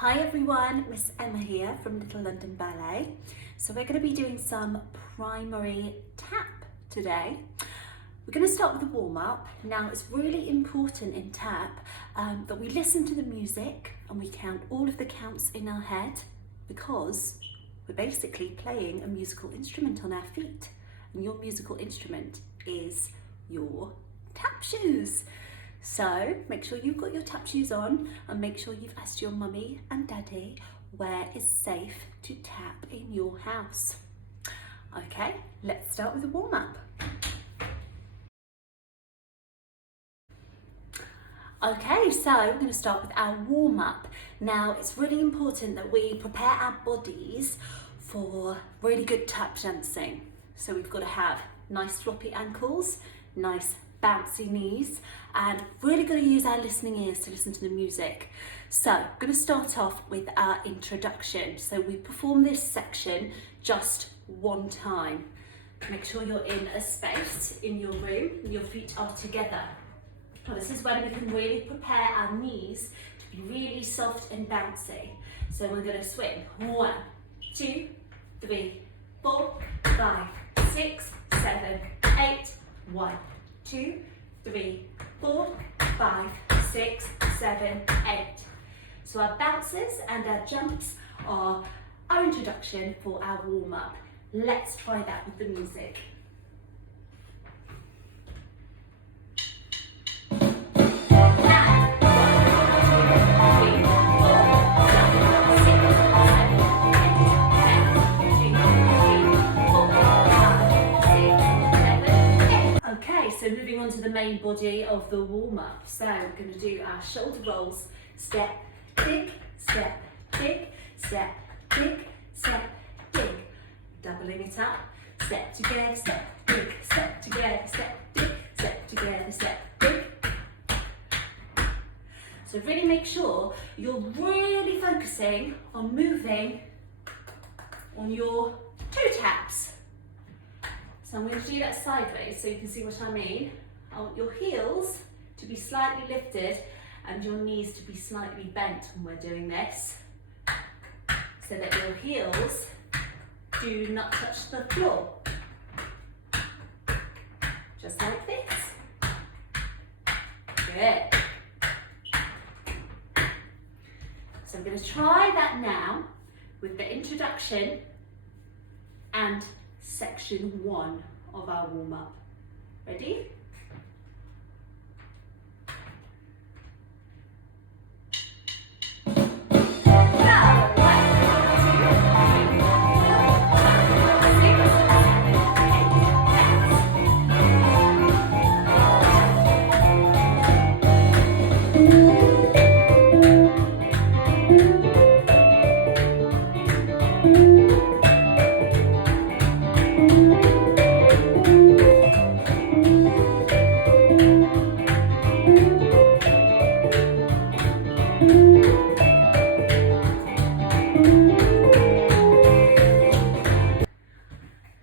Hi everyone, Miss Emma here from Little London Ballet. So we're going to be doing some primary tap today. We're going to start with a warm-up. Now it's really important in tap that we listen to the music and we count all of the counts in our head, because we're basically playing a musical instrument on our feet, and your musical instrument is your tap shoes. So make sure you've got your tap shoes on and make sure you've asked your mummy and daddy where is safe to tap in your house. Okay, let's start with a warm-up. Okay, so we're going to start with our warm-up. Now it's really important that we prepare our bodies for really good tap dancing. So we've got to have nice floppy ankles, nice bouncy knees, and really got to use our listening ears to listen to the music. So I'm going to start off with our introduction. So we perform this section just one time. Make sure you're in a space in your room and your feet are together. Now, this is when we can really prepare our knees to be really soft and bouncy. So we're going to swing 1, 2, 3, 4, 5, 6, 7, 8, 1, 2, 3, 4, 5, 6, 7, 8. So our bounces and our jumps are our introduction for our warm-up. Let's try that with the music. So moving on to the main body of the warm-up. So we're going to do our shoulder rolls. Step, dig, step, dig, step, dig, step, dig. Doubling it up. Step together, step, dig, step together, step, dig, step together, step, dig. So really make sure you're really focusing on moving on your toe taps. So I'm going to do that sideways so you can see what I mean. I want your heels to be slightly lifted and your knees to be slightly bent when we're doing this, so that your heels do not touch the floor. Just like this. Good. So I'm going to try that now with the introduction and section 1 of our warm-up. Ready?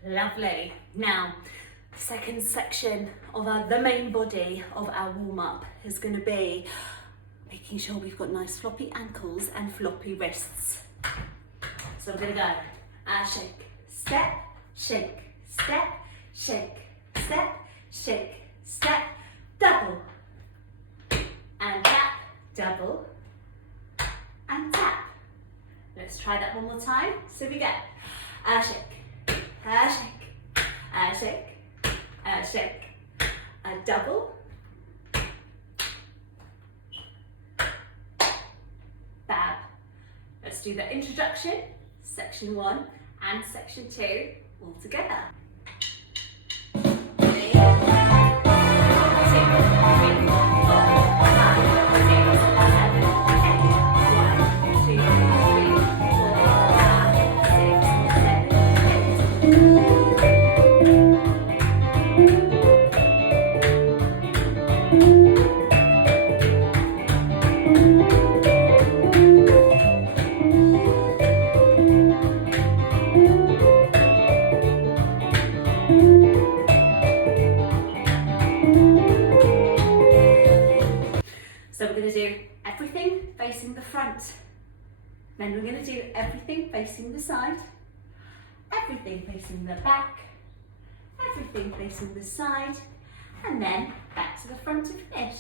Lovely. Now, the second section of the main body of our warm-up is going to be making sure we've got nice floppy ankles and floppy wrists. So we're going to go shake, step, shake, step, shake, step, shake, step, double, and tap, double, and tap. Let's try that one more time. So we go shake, shake, shake, shake, double, fab. Let's do the introduction, section 1 and section 2 all together. 3, 2, 3, 4, 5, 6, 7, 8. 1, 2, 3, 4, 5, 6, 7, 8. So we're going to do everything facing the front. Then we're going to do everything facing the side, everything facing the back, everything facing the side, and then back to the front to finish.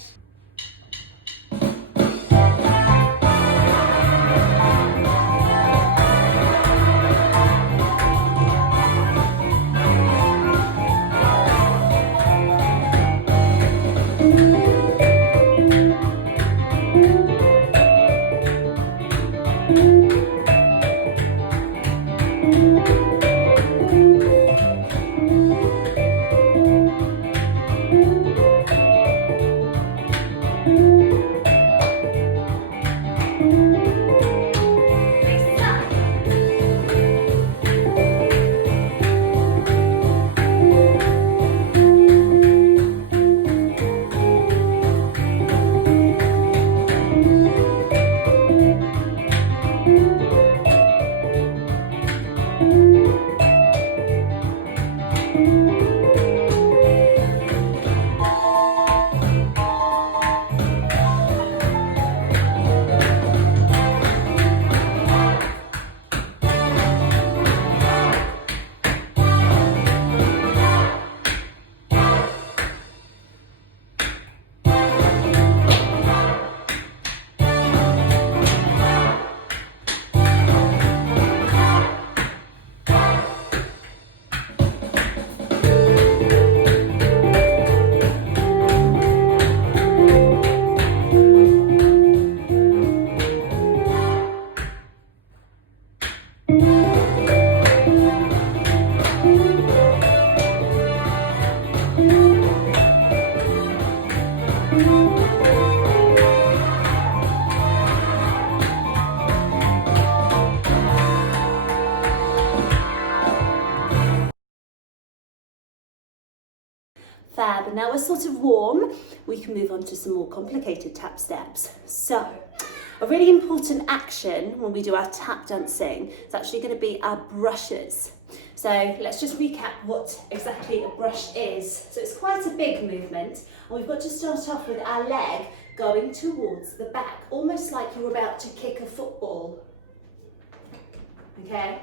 Fab, and now we're sort of warm, we can move on to some more complicated tap steps. So, a really important action when we do our tap dancing is actually going to be our brushes. So let's just recap what exactly a brush is. So it's quite a big movement, and we've got to start off with our leg going towards the back, almost like you're about to kick a football. Okay?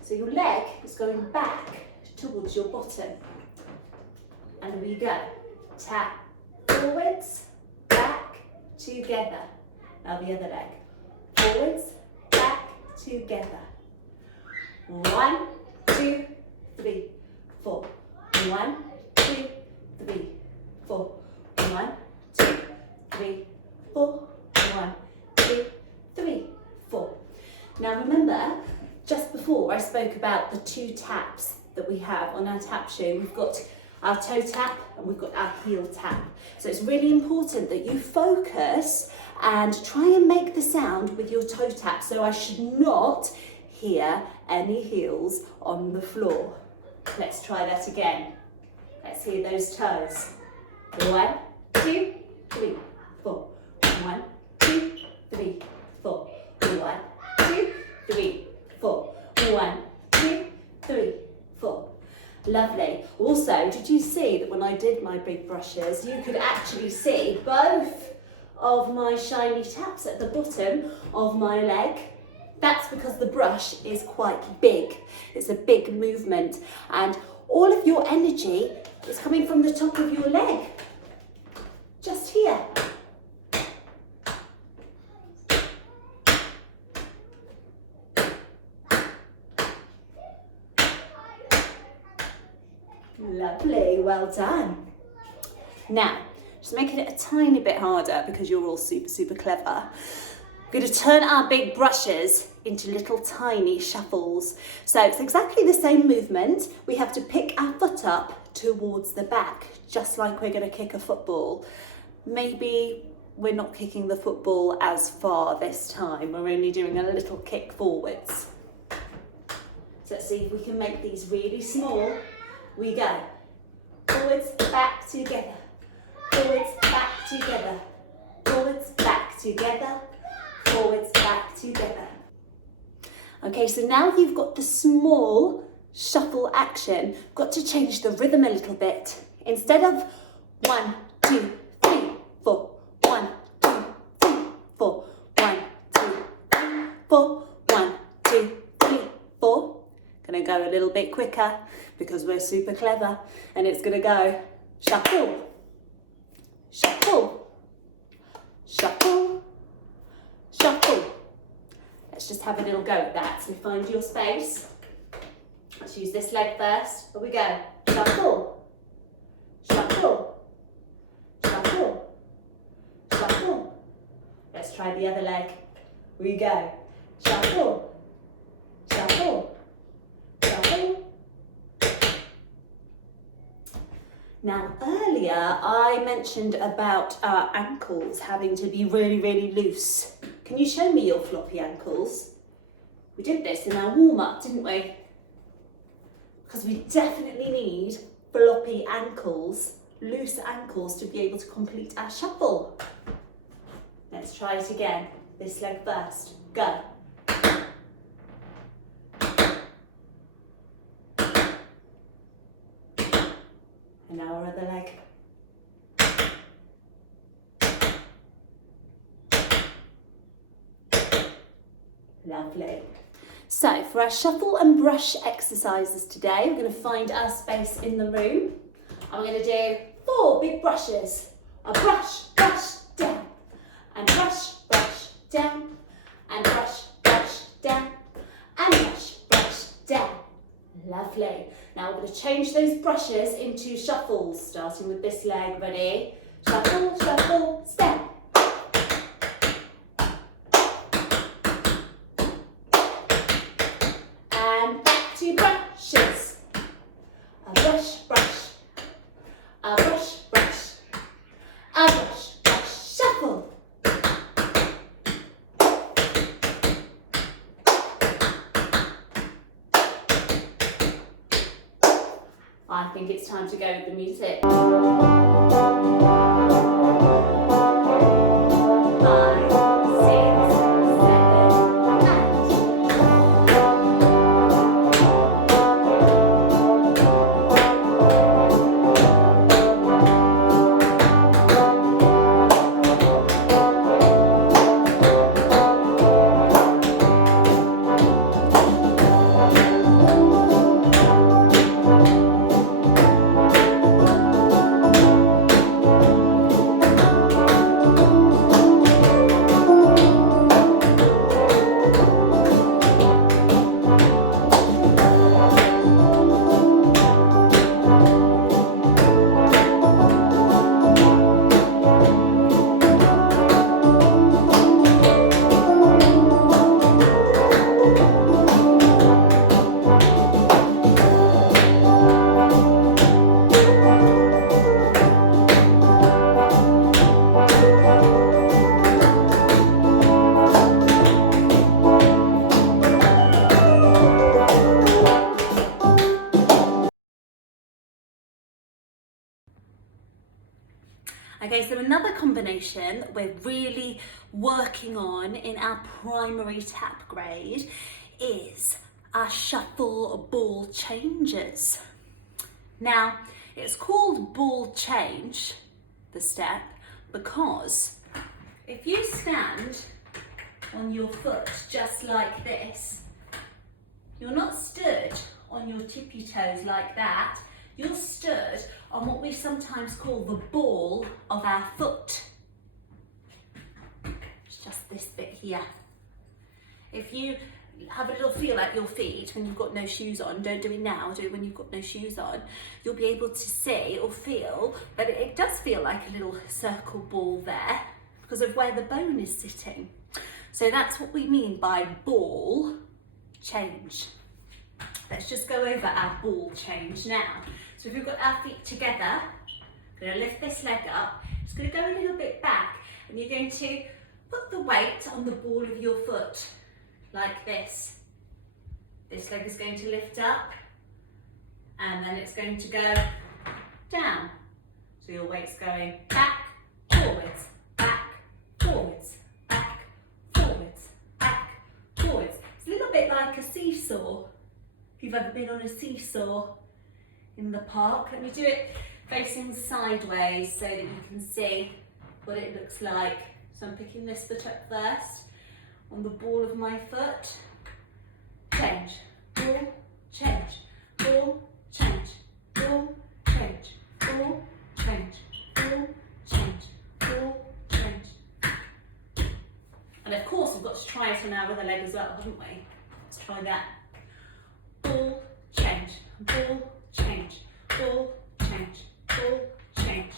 So your leg is going back towards your bottom. And we go. Tap, forwards, back, together. Now the other leg. Forwards, back, together. 1, 2, 3, 4. 1, 2, 3, 4. 1, 2, 3, 4. 1, 2, 3, 4. Now remember, just before I spoke about the 2 taps that we have on our tap shoe. We've got our toe tap and we've got our heel tap. So it's really important that you focus and try and make the sound with your toe tap. So I should not hear any heels on the floor. Let's try that again. Let's hear those toes. 1, 2, 3, 4. 1, 2, 3, 4. 1, 2, 3, 4. 1, 2, 3, 4. Lovely. Also, did you see that when I did my big brushes, you could actually see both of my shiny taps at the bottom of my leg? That's because the brush is quite big. It's a big movement, and all of your energy is coming from the top of your leg. Just here. Lovely, well done. Now, just making it a tiny bit harder because you're all super clever. We're going to turn our big brushes into little tiny shuffles. So it's exactly the same movement. We have to pick our foot up towards the back, just like we're going to kick a football. Maybe we're not kicking the football as far this time. We're only doing a little kick forwards. So let's see if we can make these really small. We go forwards, back, together. Forwards, back, together. Forwards, back, together. Forwards, back, together. Okay, so now you've got the small shuffle action. Got to change the rhythm a little bit. Instead of 1, 2, 3, 4. 1, 2, 3, 4. 1, 2, 3, 4. go a little bit quicker because we're super clever, and it's going to go shuffle, shuffle, shuffle, shuffle. Let's just have a little go at that. So find your space. Let's use this leg first. Here we go. Shuffle, shuffle, shuffle, shuffle. Let's try the other leg. Here we go. Shuffle, shuffle, shuffle. Now earlier I mentioned about our ankles having to be really, really loose. Can you show me your floppy ankles? We did this in our warm-up, didn't we? Because we definitely need floppy ankles, loose ankles, to be able to complete our shuffle. Let's try it again. This leg first. Go. And now our other leg. Lovely. So for our shuffle and brush exercises today, we're going to find our space in the room. I'm going to do 4 big brushes. A brush, brush, down. And brush, brush, down. And brush, brush, down. And brush, brush, down. Lovely. Now we're going to change those brushes into shuffles, starting with this leg. Ready? Shuffle, shuffle, step. And back to brushes. A brush, brush. A brush, brush. A brush, brush, shuffle. I think it's time to go with the music. 5, 6, 5. Okay, so another combination that we're really working on in our primary tap grade is our shuffle ball changes. Now, it's called ball change, the step, because if you stand on your foot just like this, you're not stood on your tippy toes like that, you're stood on what we sometimes call the ball of our foot. It's just this bit here. If you have a little feel at your feet when you've got no shoes on, don't do it now, do it when you've got no shoes on, you'll be able to see or feel that it does feel like a little circle ball there because of where the bone is sitting. So that's what we mean by ball change. Let's just go over our ball change now. So if we've got our feet together, I'm going to lift this leg up, just going to go a little bit back, and you're going to put the weight on the ball of your foot, like this. This leg is going to lift up, and then it's going to go down. So your weight's going back, forwards, back, forwards, back, forwards, back, forwards. It's a little bit like a seesaw. If you've ever been on a seesaw in the park, let me do it facing sideways so that you can see what it looks like. So I'm picking this foot up first on the ball of my foot. Change. Ball, change, ball, change, ball, change, ball, change, ball, change, ball, change. And of course we've got to try it on our other leg as well, haven't we? Let's try that. Ball, change, ball, change, ball, change, ball, change.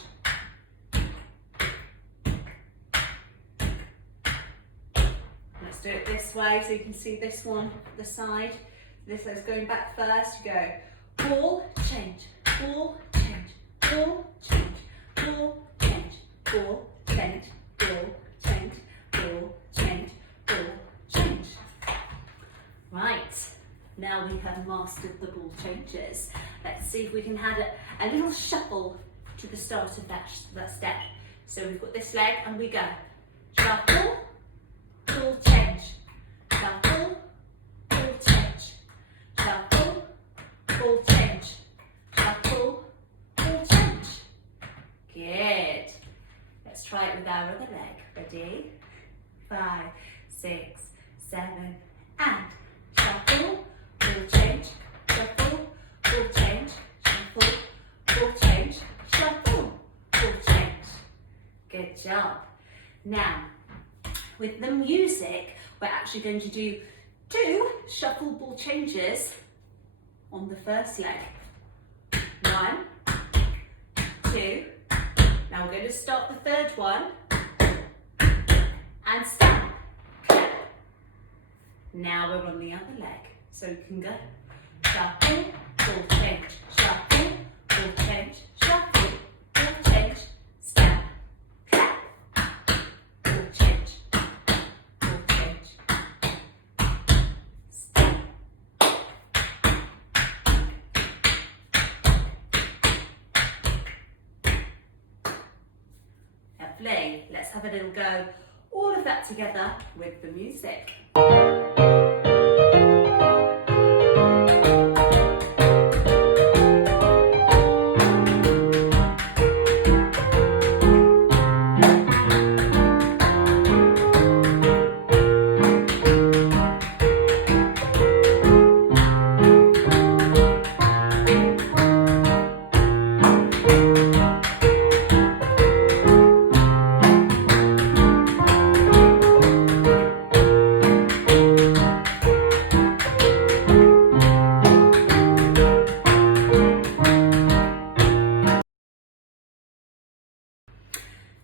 Let's do it this way so you can see this one, the side. This is going back first. You go ball, change, ball, change, ball, change, ball, change, ball, change, ball, change, ball, change, ball, change. Right, now we have mastered the ball changes. Let's see if we can add a little shuffle to the start of that step. So we've got this leg and we go shuffle, ball change, shuffle, ball change, shuffle, ball change, shuffle, ball change. Good. Let's try it with our other leg. Ready? 5, 6, 7, and shuffle, ball change, shuffle, ball change, shuffle, ball change, shuffle, ball change. Good job. Now, with the music, we're actually going to do 2 shuffle ball changes on the first leg. 1, 2. Now we're going to start the third one and stop. Now we're on the other leg, so you can go shuffle, ball change, shuffle, ball change, shuffle, ball change, step, clap, ball change, step. Lovely. Let's have a little go. All of that together with the music.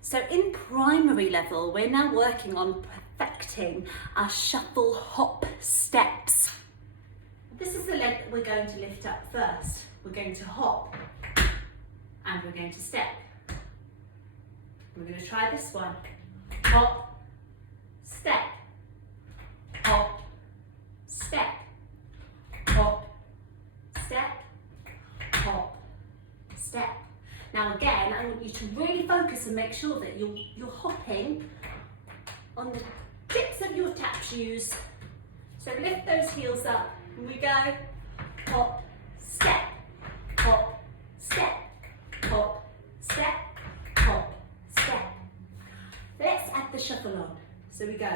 So in primary level, we're now working on perfecting our shuffle hop steps. This is the leg that we're going to lift up first. We're going to hop and we're going to step. We're going to try this one. Hop, step, hop, step, hop, step, hop, step. Now again, I want you to really focus and make sure that you're hopping on the tips of your tap shoes. So lift those heels up and we go hop, step, hop, step, hop, step, hop, step. Let's add the shuffle on. So we go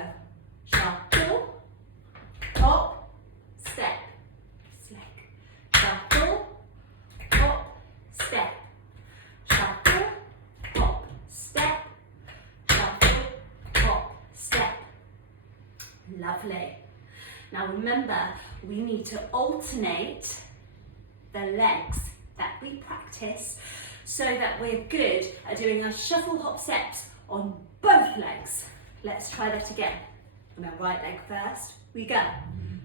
shuffle, hop, step, slack, shuffle, hop, step. Shuffle, hop, step, shuffle, hop, step. Lovely. Now remember, we need to alternate the legs that we practice so that we're good at doing our shuffle hop steps on both legs. Let's try that again. On our right leg first, we go.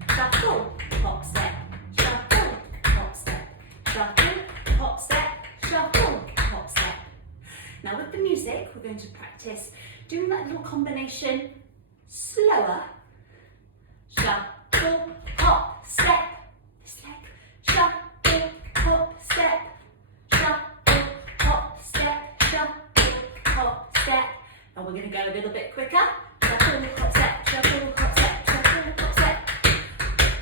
Shuffle, hop, step, shuffle, hop, step, shuffle, hop, step, shuffle, hop, step. Now with the music, we're going to practice doing that little combination slower. Shuffle, hop, step, this leg. Shuffle, hop, step, shuffle, hop, step, shuffle, hop, step. And we're going to go a little bit quicker. Shuffle, hop, step, shuffle, hop, step, shuffle, hop, step,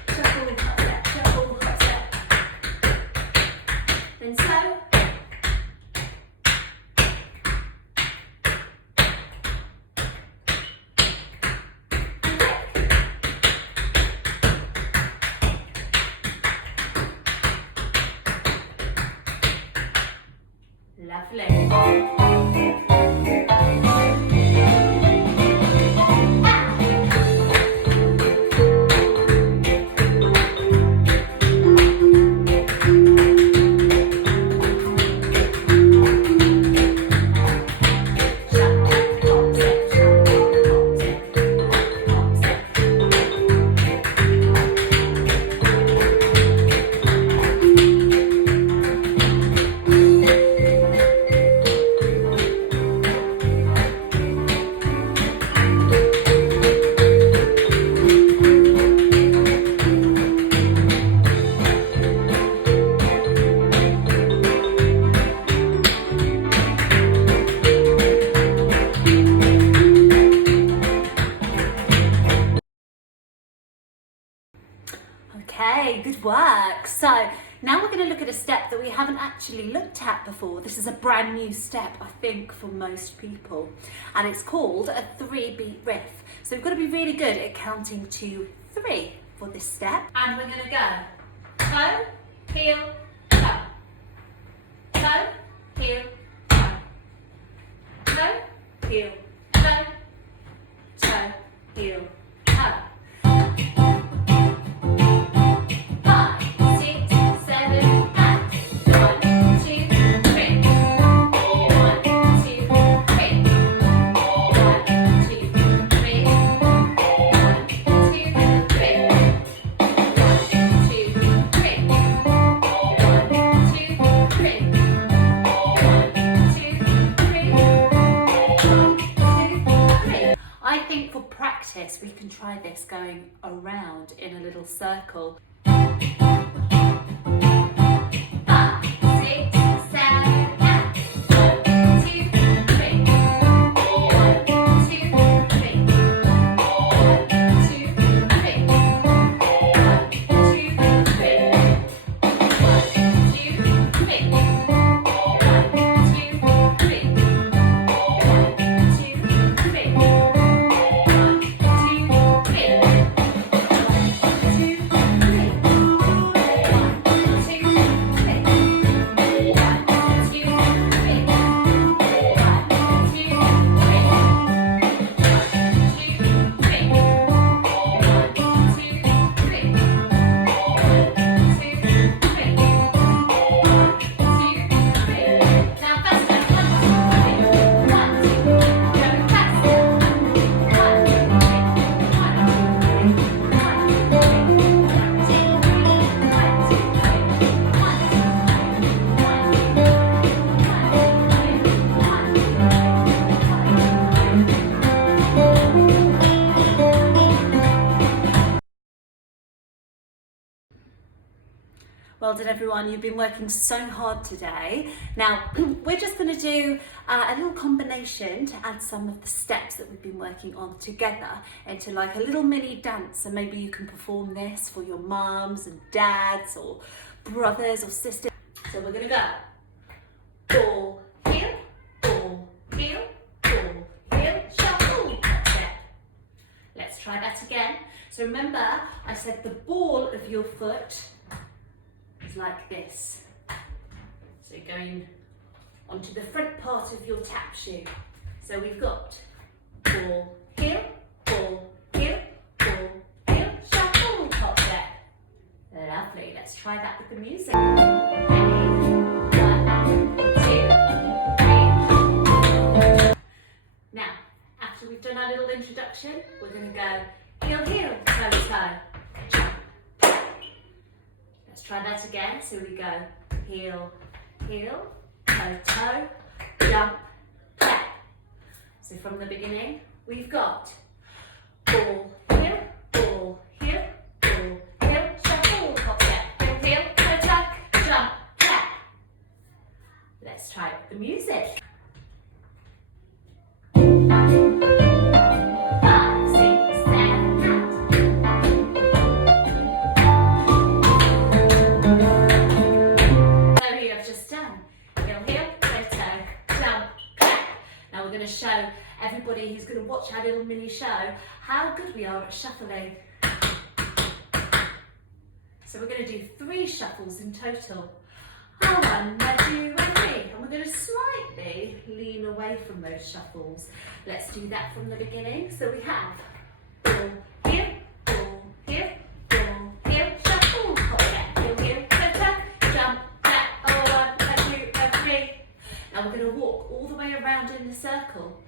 shuffle, hop, step, shuffle, hop, step. And so. Okay, good work. So now we're going to look at a step that we haven't actually looked at before. This is a brand new step, I think, for most people. And it's called a 3-beat riff. So we've got to be really good at counting to 3 for this step. And we're going to go toe, heel, toe. Toe, heel, toe. Toe, heel, toe. Toe, heel, toe. 5, 6, 7, 8. 1, 2, 3. 1, 2, 3. 1, 2, 3. 1, 2, 3. 1, 2, 3. 1, 2, 3. I think for practice we can try this going around in a little circle. 5, 6, 7, 8. 1, 2, 3. 1, 2, 3. 1, 2, 3. 1, 2, 3. 1, 2, 3. 1, 2, 3. Well done everyone, you've been working so hard today. Now we're just going to do a little combination to add some of the steps that we've been working on together into like a little mini dance, and maybe you can perform this for your mums and dads or brothers or sisters. So we're going to go ball, heel, ball, heel, ball, heel, shuffle, step. Let's try that again. So remember I said the ball of your foot is like this. So going onto the front part of your tap shoe. So we've got ball, heel, ball, heel, ball, heel, shuffle, top step. Lovely, let's try that with the music. Ready? 1, 2, 3. Now, after we've done our little introduction, we're going to go heel, heel, toe, toe, jump. Let's try that again. So we go heel, heel, toe, toe, jump, clap. So from the beginning, we've got ball, heel, ball, heel, ball, heel, shuffle, hop step, heel, heel, toe, toe, jump, clap. Let's try it with the music. 5, 6, 7, 8. So we have just done heel, heel, toe, toe, jump, clap. Now we're going to show everybody who's going to watch our little mini show how good we are at shuffling. So we're going to do 3 shuffles in total. 1, 2, and 3. And we're going to slightly lean away from those shuffles. Let's do that from the beginning. So we have ball, heel, ball, heel, ball, heel, shuffle, hop step, heel, heel, toe, toe, jump, clap. 1, 2, and 3. Now we're going to walk all the way around in the circle.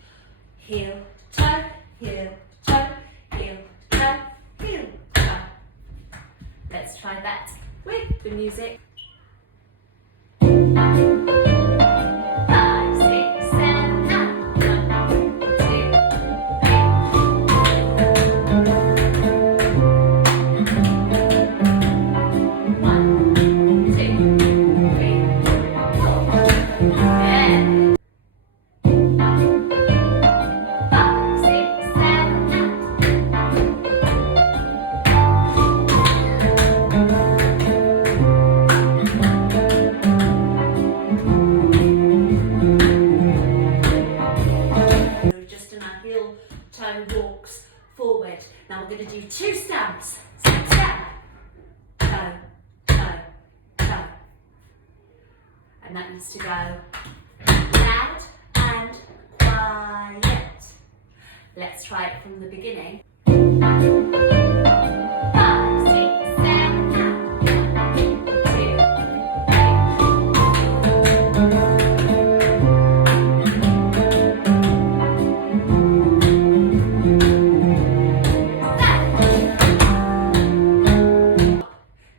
Heel, toe, heel, toe, heel, toe, heel, toe. Let's try that with the music. 5, 6, 7, 8. 1, 2, 3. 1, 2, 3, 4. Yeah. 5, 6, 7, 8. toe walks forward. Now we're going to do 2 stamps. Step, step, toe, toe, toe. And that needs to go loud and quiet. Let's try it from the beginning. 5, 6, 7, now. 1, 2, 3.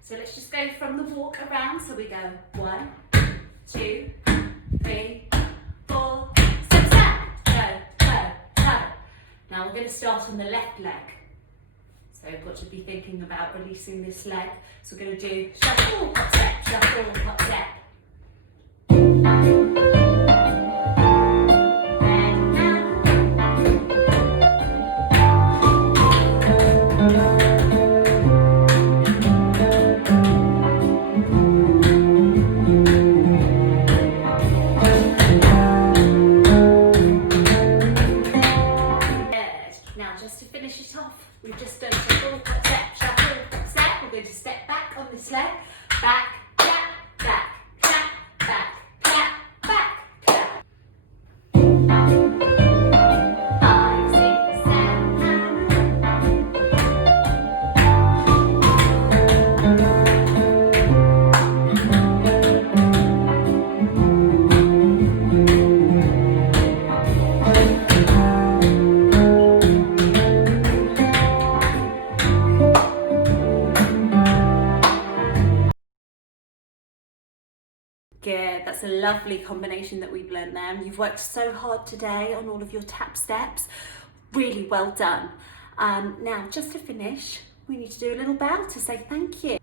So let's just go from the walk around. So we go 1, 2, 3, 4, 6, 7. Go, go, go. Now we're going to start on the left leg. So we've got to be thinking about releasing this leg. So we're going to do shuffle, hop, step, shuffle, hop, step. Now just to finish it off, we've just done shuffle, step, shuffle, step. We're going to step back on this leg. Back, clap, back, clap, back, clap, back, clap. 5, 6, 7, Good, that's a lovely combination that we've learned there, and you've worked so hard today on all of your tap steps. Really well done. Now, just to finish, we need to do a little bow to say thank you.